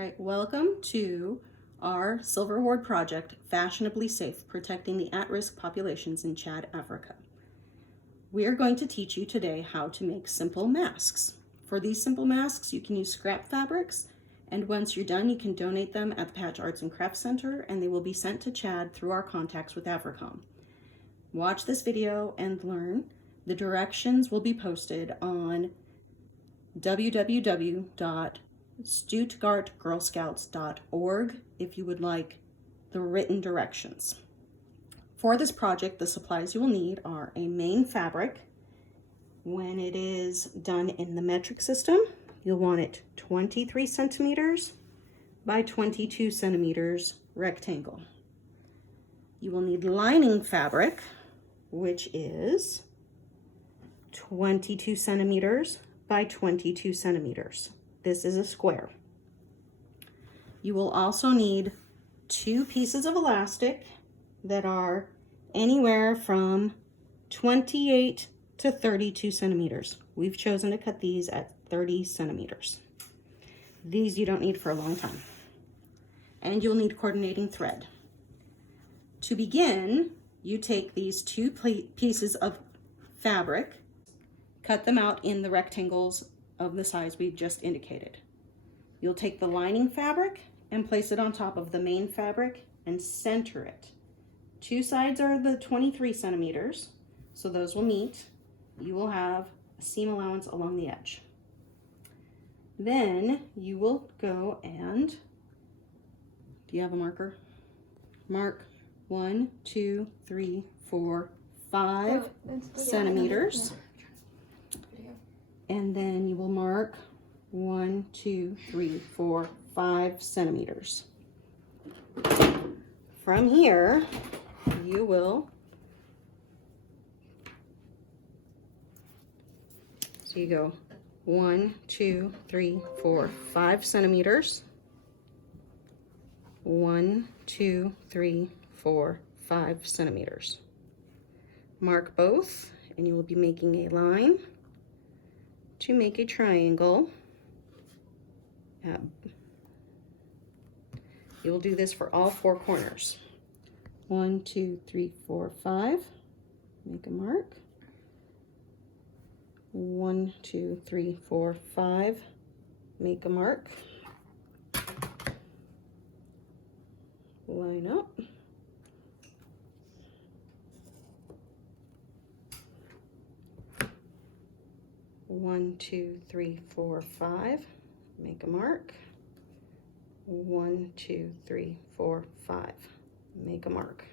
Right, welcome to our Silver Award project, Fashionably Safe, Protecting the At-Risk Populations in Chad, Africa. We are going to teach you today how to make simple masks. For these simple masks, you can use scrap fabrics, and once you're done, you can donate them at the Patch Arts and Crafts Center, and they will be sent to Chad through our contacts with AFRICOM. Watch this video and learn. The directions will be posted on www.stuttgartgirlscouts.org if you would like the written directions. For this project, the supplies you will need are a main fabric. When it is done in the metric system, you'll want it 23 centimeters by 22 centimeters rectangle. You will need lining fabric, which is 22 centimeters by 22 centimeters. This is a square. You will also need 2 pieces of elastic that are anywhere from 28 to 32 centimeters. We've chosen to cut these at 30 centimeters. These you don't need for a long time. And you'll need coordinating thread. To begin, you take these 2 pieces of fabric, cut them out in the rectangles of the size we just indicated. You'll take the lining fabric and place it on top of the main fabric and center it. 2 sides are the 23 centimeters, so those will meet. You will have a seam allowance along the edge. Then you will go and, do you have a marker? Mark 1, 2, 3, 4, 5 centimeters. And then you will mark 1, 2, 3, 4, 5 centimeters. From here, you will, so you go 1, 2, 3, 4, 5 centimeters. 1, 2, 3, 4, 5 centimeters. Mark both, and you will be making a line to make a triangle. You'll do this for all 4 corners. 1, 2, 3, 4, 5. Make a mark. 1, 2, 3, 4, 5. Make a mark. Line up. One, 2, 3, 4, 5. Make a mark. 1, 2, 3, 4, 5. Make a mark.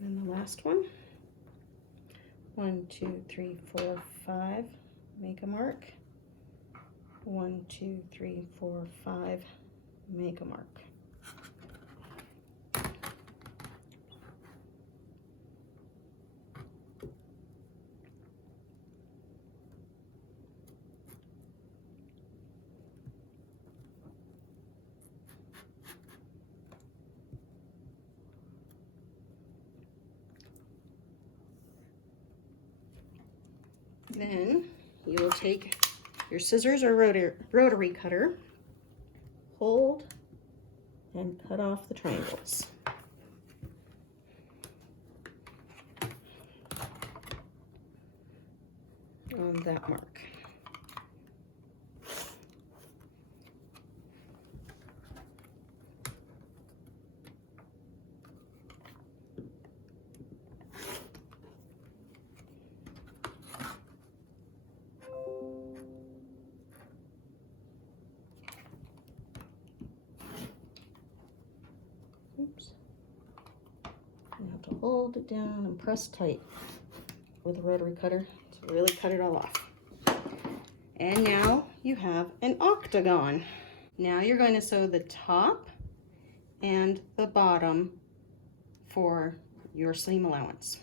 And the last one. 1, 2, 3, 4, 5. Make a mark. 1, 2, 3, 4, 5. Make a mark. Then you will take your scissors or rotary cutter, hold, and cut off the triangles. On that mark. Oops. You have to hold it down and press tight with a rotary cutter to really cut it all off. And now you have an octagon. Now you're going to sew the top and the bottom for your seam allowance.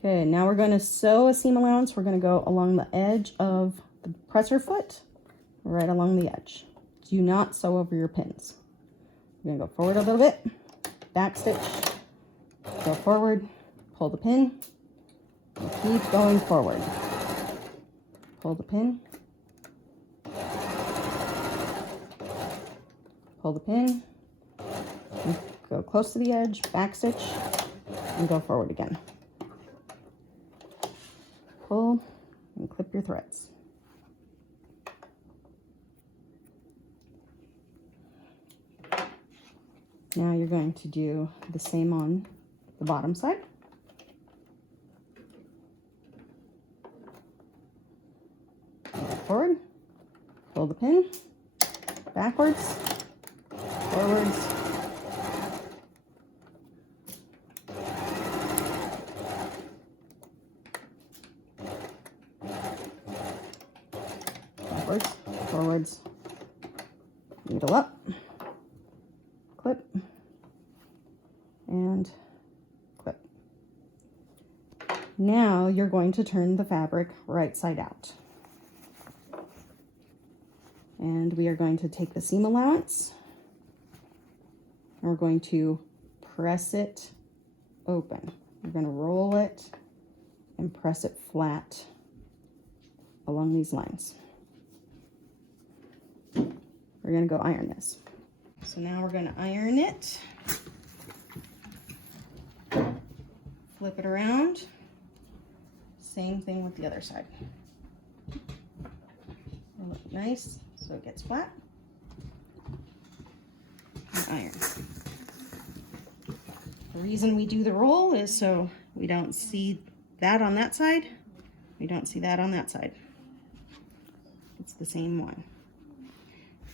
Okay, now we're going to sew a seam allowance. We're going to go along the edge of the presser foot right along the edge. Do not sew over your pins. You're gonna go forward a little bit, back stitch, go forward, pull the pin, and keep going forward. Pull the pin, pull the pin, and go close to the edge, back stitch, and go forward again. Pull and clip your threads. Now you're going to do the same on the bottom side. Forward, pull the pin, backwards, forwards, backwards, forwards, needle up, clip, and clip. Now you're going to turn the fabric right side out. And we are going to take the seam allowance and we're going to press it open. We're going to roll it and press it flat along these lines. We're going to go iron this. So now we're going to iron it. Flip it around. Same thing with the other side. It'll look nice so it gets flat. And iron. The reason we do the roll is so we don't see that on that side. We don't see that on that side. It's the same one.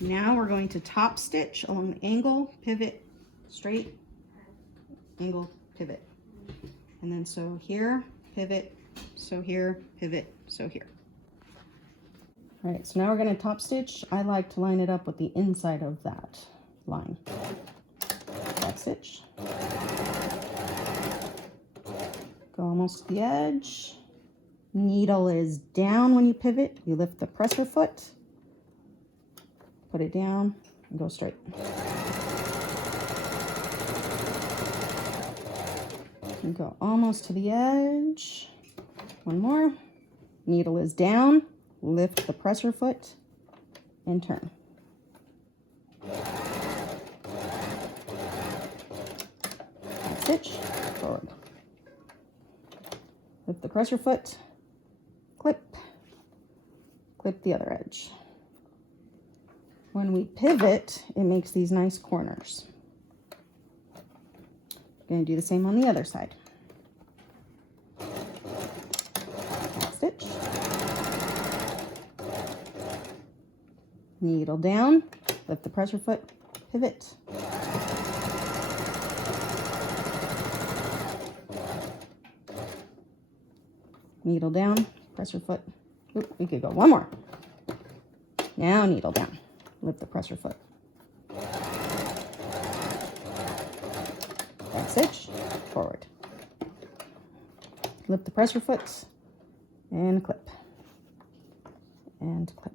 Now we're going to top stitch along the angle, pivot, straight, angle, pivot. And then sew here, pivot, sew here, pivot, sew here. All right, so now we're going to top stitch. I like to line it up with the inside of that line. Back stitch. Go almost to the edge. Needle is down when you pivot. You lift the presser foot, put it down, and go straight. And go almost to the edge. One more. Needle is down. Lift the presser foot and turn. Stitch forward. Lift the presser foot. Clip. Clip the other edge. When we pivot, it makes these nice corners. Going to do the same on the other side. Stitch. Needle down, lift the presser foot, pivot. Needle down, presser foot. Oop, we could go one more. Now needle down, lift the presser foot. Back stitch, forward. Lift the presser foot and clip. And clip.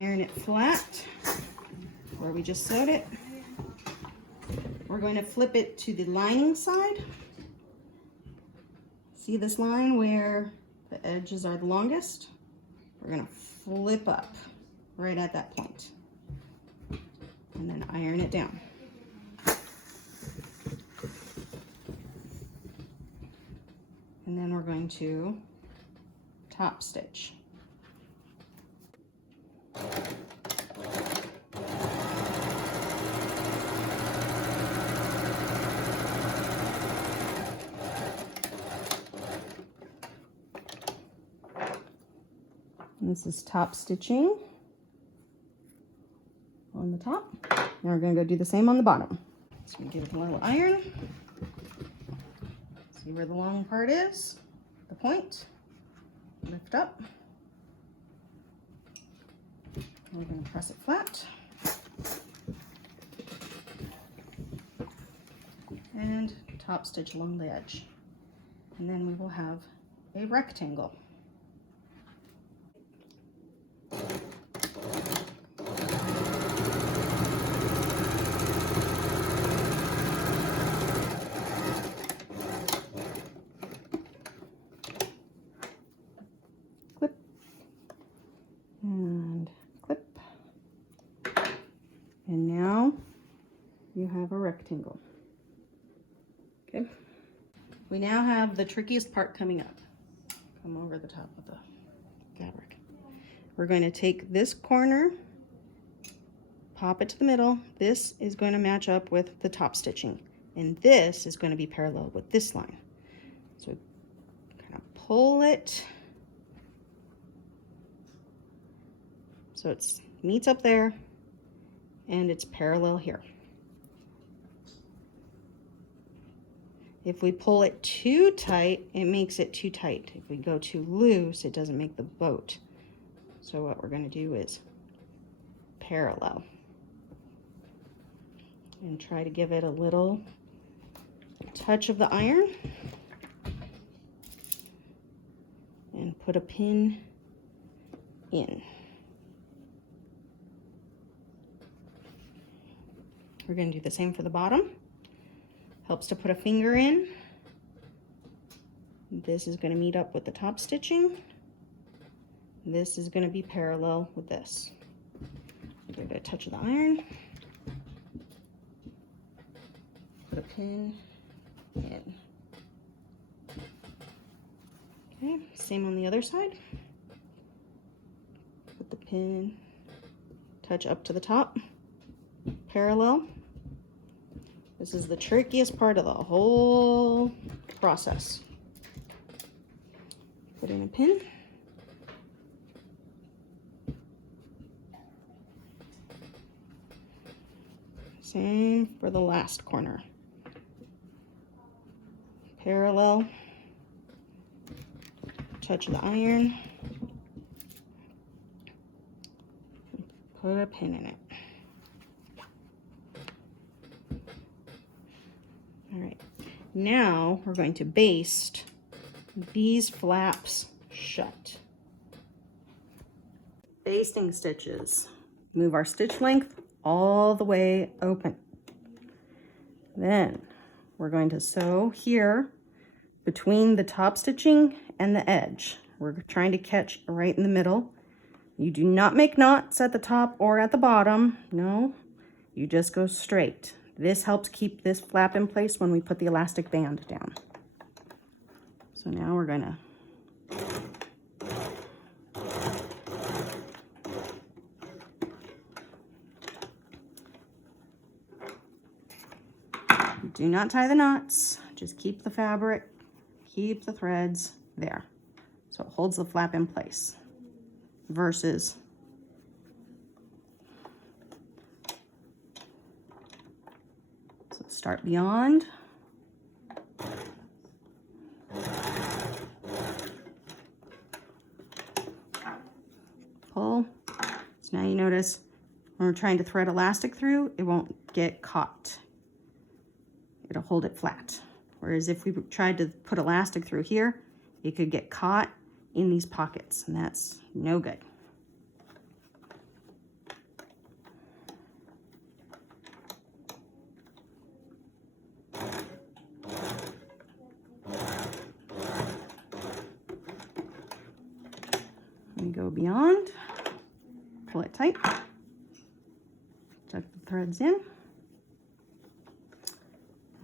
Iron it flat where we just sewed it. We're going to flip it to the lining side. See this line where the edges are the longest? We're going to flip up right at that point and then iron it down. And then we're going to top stitch. This is top stitching on the top. Now we're going to go do the same on the bottom. So we give it a little iron. See where the long part is, the point. Lift up. We're going to press it flat. And top stitch along the edge. And then we will have a rectangle. you have a rectangle. Okay. We now have the trickiest part coming up. Come over the top of the fabric. We're going to take this corner, pop it to the middle. This is going to match up with the top stitching, and this is going to be parallel with this line. So kind of pull it so it meets up there and it's parallel here. If we pull it too tight, it makes it too tight. If we go too loose, it doesn't make the boat. So what we're going to do is parallel and try to give it a little touch of the iron and put a pin in. We're going to do the same for the bottom. Helps to put a finger in. This is going to meet up with the top stitching. This is going to be parallel with this. Give it a touch of the iron. Put a pin in. Okay, same on the other side. Put the pin, touch up to the top, parallel. This is the trickiest part of the whole process. Put in a pin. Same for the last corner. Parallel. Touch of the iron. Put a pin in it. All right, now we're going to baste these flaps shut. Basting stitches. Move our stitch length all the way open. Then we're going to sew here between the top stitching and the edge. We're trying to catch right in the middle. You do not make knots at the top or at the bottom. No, you just go straight. This helps keep this flap in place when we put the elastic band down. So now we're gonna do not tie the knots, just keep the fabric, keep the threads there. So it holds the flap in place versus start beyond. Pull. So now you notice when we're trying to thread elastic through, it won't get caught. It'll hold it flat. Whereas if we tried to put elastic through here, it could get caught in these pockets, and that's no good. We go beyond, pull it tight, tuck the threads in,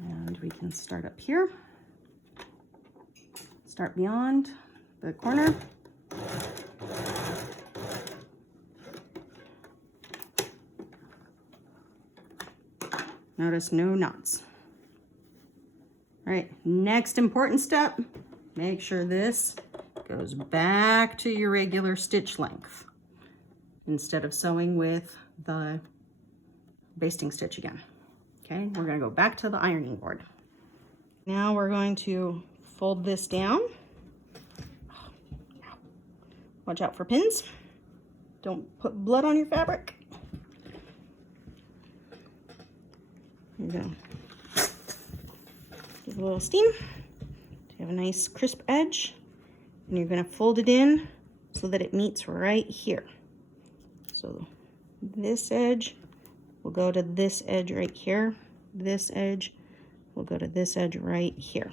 and we can start up here, start beyond the corner, notice no knots. All right, next important step, make sure this goes back to your regular stitch length instead of sewing with the basting stitch again. Okay, we're going to go back to the ironing board. Now we're going to fold this down. Watch out for pins. Don't put blood on your fabric. There you go. Give it a little steam. You have a nice crisp edge. And you're going to fold it in so that it meets right here. So this edge will go to this edge right here. This edge will go to this edge right here.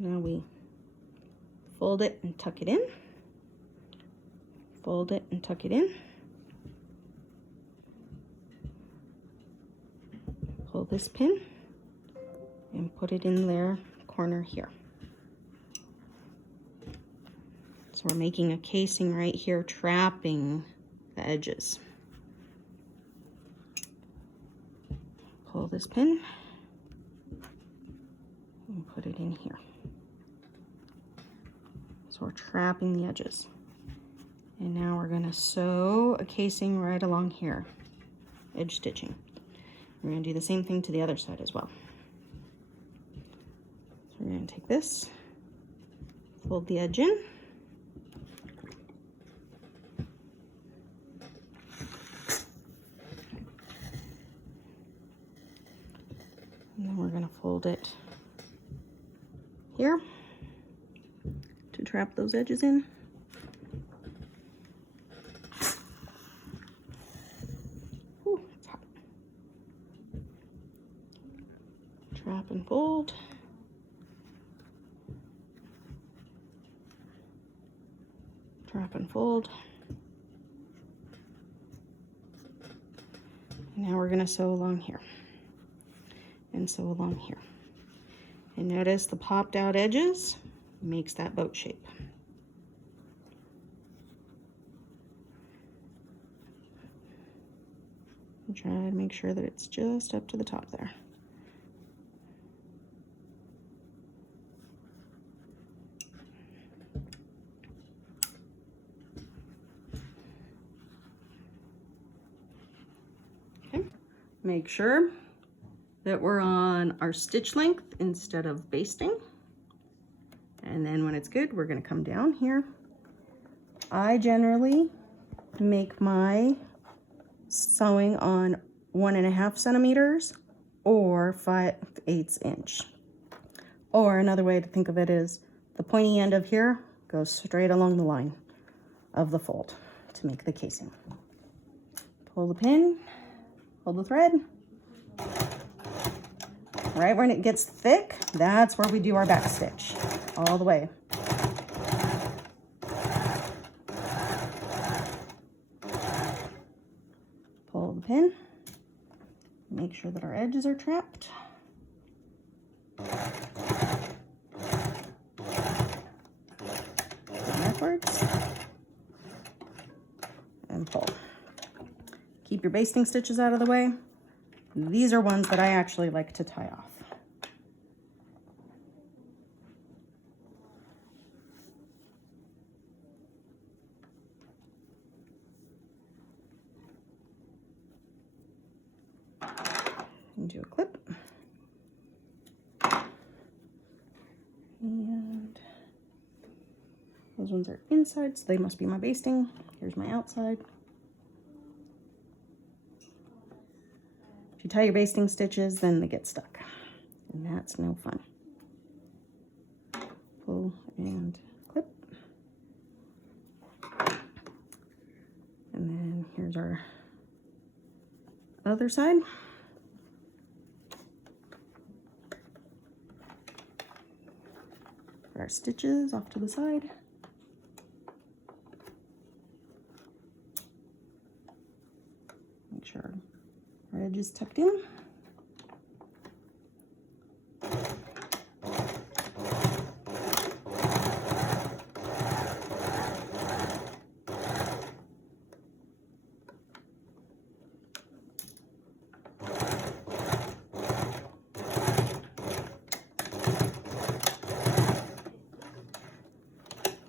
Now we fold it and tuck it in. Fold it and tuck it in. this pin and put it in their corner here. So we're making a casing right here, trapping the edges. Pull this pin and put it in here. So we're trapping the edges. And now we're going to sew a casing right along here, edge stitching. We're going to do the same thing to the other side as well. So we're going to take this, fold the edge in, and then we're going to fold it here to trap those edges in. Ooh, it's hot. Trap and fold. Trap and fold. And now we're going to sew along here and sew along here. And notice the popped out edges makes that boat shape. And try to make sure that it's just up to the top there. Okay. Make sure that we're on our stitch length instead of basting. And then when it's good, we're going to come down here. I generally make my sewing on 1.5 centimeters or 5/8 inch. Or another way to think of it is the pointy end of here goes straight along the line of the fold to make the casing. Pull the pin, pull the thread. Right when it gets thick, that's where we do our back stitch, all the way. Pull the pin, make sure that our edges are trapped. Backwards, and pull. Keep your basting stitches out of the way. These are ones that I actually like to tie off. And do a clip. And those ones are inside, so they must be my basting. Here's my outside. If you tie your basting stitches, then they get stuck, and that's no fun. Pull and clip. And then here's our other side. Put our stitches off to the side. Make sure our edge is tucked in.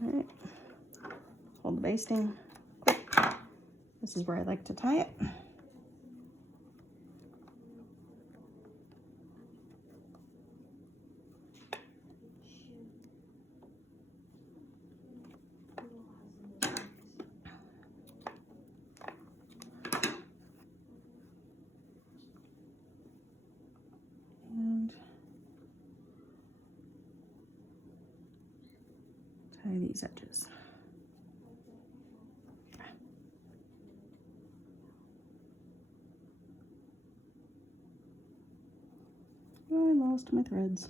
Alright, hold the basting. This is where I like to tie it. Tie these edges. Oh, I lost my threads.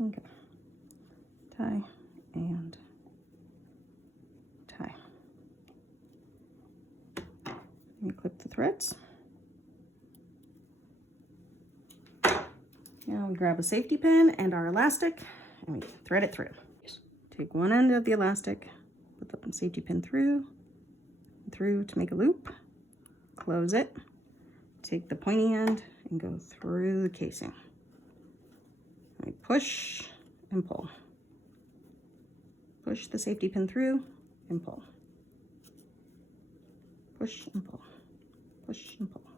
Okay. Tie and tie. Let me clip the threads. We grab a safety pin and our elastic and we thread it through. Take one end of the elastic, put the safety pin through to make a loop, close it, take the pointy end and go through the casing. We push and pull. Push the safety pin through and pull. Push and pull. Push and pull.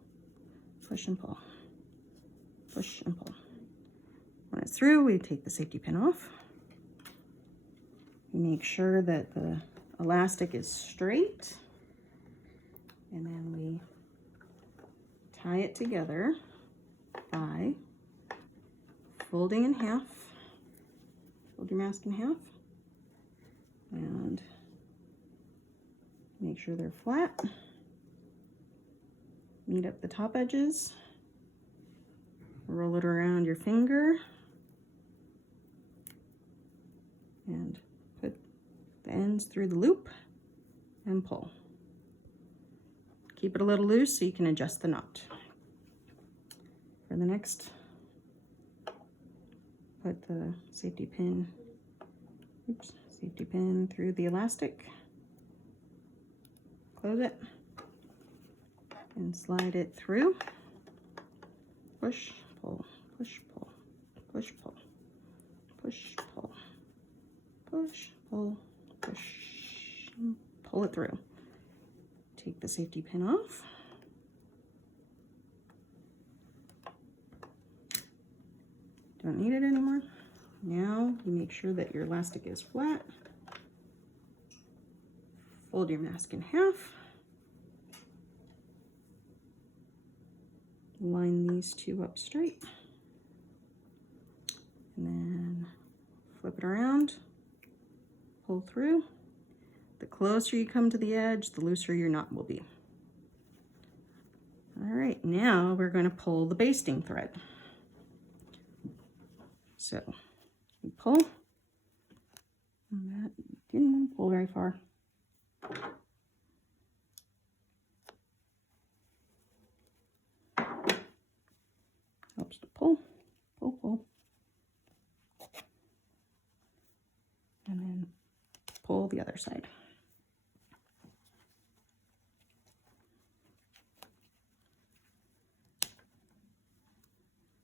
Push and pull. Push and pull. When it's through, we take the safety pin off. We make sure that the elastic is straight. And then we tie it together by folding in half. Fold your mask in half. And make sure they're flat. Meet up the top edges. Roll it around your finger. And put the ends through the loop and pull. Keep it a little loose so you can adjust the knot. For the next, put the safety pin, safety pin through the elastic. Close it and slide it through. Push, pull, push, pull, push, pull, push, pull, push, pull, push, pull it through. Take the safety pin off. Don't need it anymore. Now you make sure that your elastic is flat. Fold your mask in half. Line these two up straight. And then flip it around. Pull through. The closer you come to the edge, the looser your knot will be. All right, now we're going to pull the basting thread. So we pull, and that didn't want to pull very far. Helps to pull, pull, pull. And then pull the other side.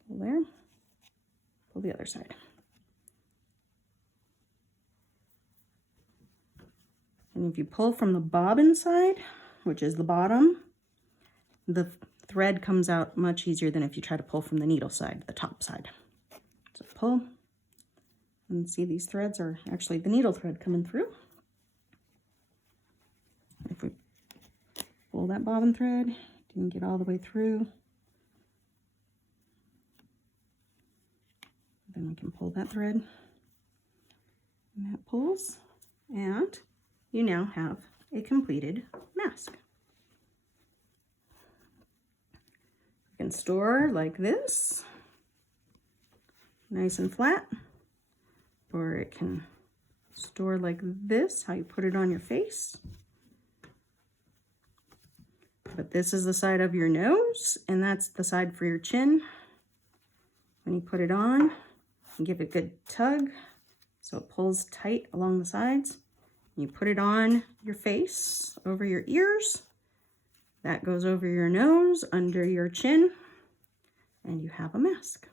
Pull there, pull the other side. And if you pull from the bobbin side, which is the bottom, the thread comes out much easier than if you try to pull from the needle side, the top side. So pull, and see these threads are actually the needle thread coming through. If we pull that bobbin thread, didn't get all the way through, then we can pull that thread, and that pulls, and you now have a completed mask. You can store like this, nice and flat, or it can store like this, how you put it on your face. But this is the side of your nose, and that's the side for your chin. When you put it on, you give it a good tug so it pulls tight along the sides. You put it on your face, over your ears. That goes over your nose, under your chin, and you have a mask.